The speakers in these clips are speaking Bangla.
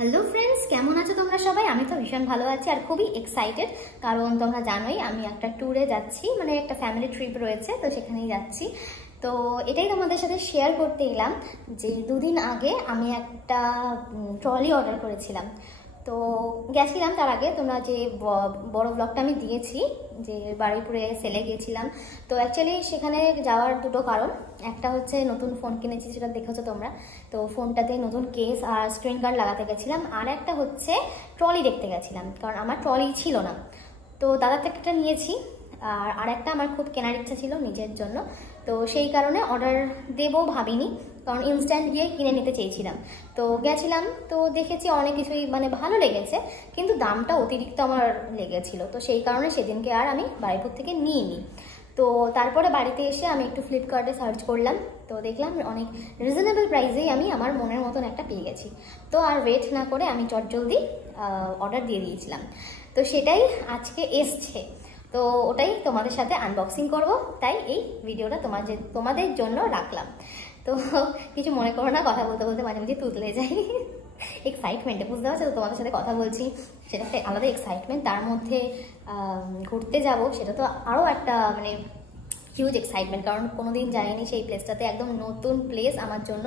হ্যালো ফ্রেন্ডস, কেমন আছো তোমরা সবাই? আমি তো ভীষণ ভালো আছি আর খুবই এক্সাইটেড, কারণ তোমরা জানোই আমি একটা ট্যুরে যাচ্ছি, মানে একটা ফ্যামিলি ট্রিপ রয়েছে, তো সেখানেই যাচ্ছি। তো এটাই তোমাদের সাথে শেয়ার করতে এলাম যে দুদিন আগে আমি একটা ট্রলি অর্ডার করেছিলাম। তো গেছিলাম তার আগে, তোমরা যে বড় ব্লগটা আমি দিয়েছি যে বারুইপুরে সেলে গিয়েছিলাম। তো অ্যাকচুয়ালি সেখানে যাওয়ার দুটো কারণ, একটা হচ্ছে নতুন ফোন কিনেছি, সেটা দেখেছো তোমরা, তো ফোনটাতে নতুন কেস আর স্ক্রিন গার্ড লাগাতে গেছিলাম। আর একটা হচ্ছে ট্রলি দেখতে গেছিলাম, কারণ আমার ট্রলি ছিল না, তো দাদার থেকে একটা নিয়েছি। আর একটা আমার খুব কেনার ইচ্ছা ছিল নিজের জন্য, তো সেই কারণে অর্ডার দেবো ভাবিনি, কারণ ইনস্ট্যান্ট গিয়ে কিনে নিতে চেয়েছিলাম। তো গেছিলাম, তো দেখেছি অনেক কিছুই মানে ভালো লেগেছে, কিন্তু দামটা অতিরিক্ত আমার লেগেছিল, তো সেই কারণে সেদিনকে আর আমি বারুইপুর থেকে নিইনি। তো তারপরে বাড়িতে এসে আমি একটু ফ্লিপকার্টে সার্চ করলাম, তো দেখলাম অনেক রিজনেবল প্রাইসেই আমি আমার মনের মতন একটা পেয়ে গেছি। তো আর ওয়েট না করে আমি চটজলদি অর্ডার দিয়ে দিয়েছিলাম। তো সেটাই আজকে এসছে, তো ওটাই তোমাদের সাথে আনবক্সিং করব, তাই এই ভিডিওটা তোমাদের জন্য রাখলাম। তো কিছু মনে করো না, কথা বলতে বলতে মাঝে মাঝে তুতলে যাই এক্সাইটমেন্টে, বুঝতে পারছো? তো তোমাদের সাথে কথা বলছি, সেটা একটা আলাদা এক্সাইটমেন্ট, তার মধ্যে ঘুরতে যাব, সেটা তো আরও একটা মানে হিউজ এক্সাইটমেন্ট, কারণ কোনোদিন যাইনি সেই প্লেসটাতে, একদম নতুন প্লেস আমার জন্য।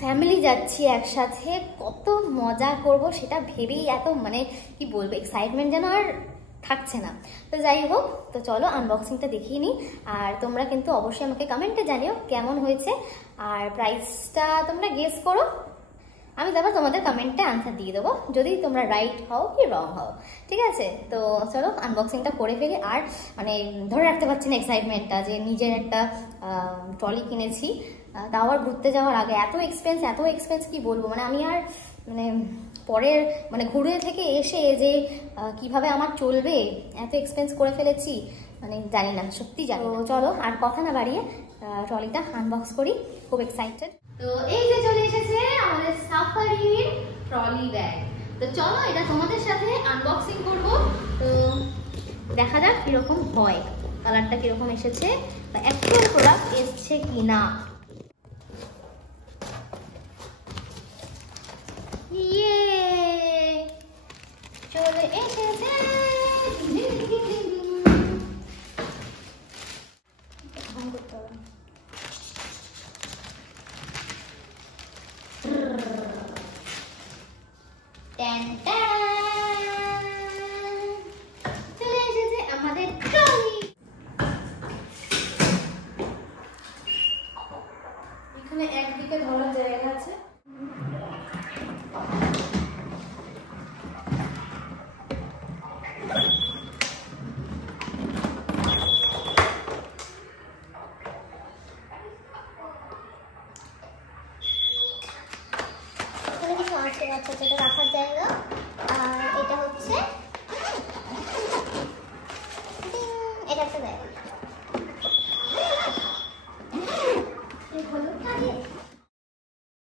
ফ্যামিলি যাচ্ছি একসাথে, কত মজা করব সেটা ভেবেই এত মানে কি বলবো, এক্সাইটমেন্ট যেন আর থাকছে না। তো যাই হোক, তো চলো আনবক্সিংটা দেখিয়ে নিই। আর তোমরা কিন্তু অবশ্যই আমাকে কমেন্টে জানিও কেমন হয়েছে, আর প্রাইসটা তোমরা গেস করো, আমি তারপর তোমাদের কমেন্টে আনসার দিয়ে দেবো, যদি তোমরা রাইট হও কি রং হও। ঠিক আছে, তো চলো আনবক্সিংটা করে ফেলি। আর মানে ধরে রাখতে পারছি না এক্সাইটমেন্টটা, যে নিজের একটা ট্রলি কিনেছি, তাও আর ঘুরতে যাওয়ার আগে। এত এক্সপেন্স কি বলবো, মানে আমি আর মানে পরের মানে ঘুরে থেকে এসে যে কিভাবে আমার চলবে, এত এক্সপেন্স করে ফেলেছি, মানে জানি না, সত্যি জানি না। চলো আর কথা না বাড়িয়ে ট্রলিটা আনবক্স করি, খুব এক্সাইটেড। তো এই যে চলে এসেছে আমাদের সাফারির ট্রলি ব্যাগ। তো চলো এটা তোমাদের সাথে আনবক্সিং করব, তো দেখা যাক কিরকম হয়, কালারটা কিরকম এসেছে বা অ্যাকচুয়াল প্রোডাক্ট এসছে কিনা। ইয়ে চলে এসেছে, চলে এসেছে আমাদের ট্রলি। এখানে একদিকে ধরার জায়গা আছে, বাচ্চা রাখার জায়গা। আর এটা হচ্ছে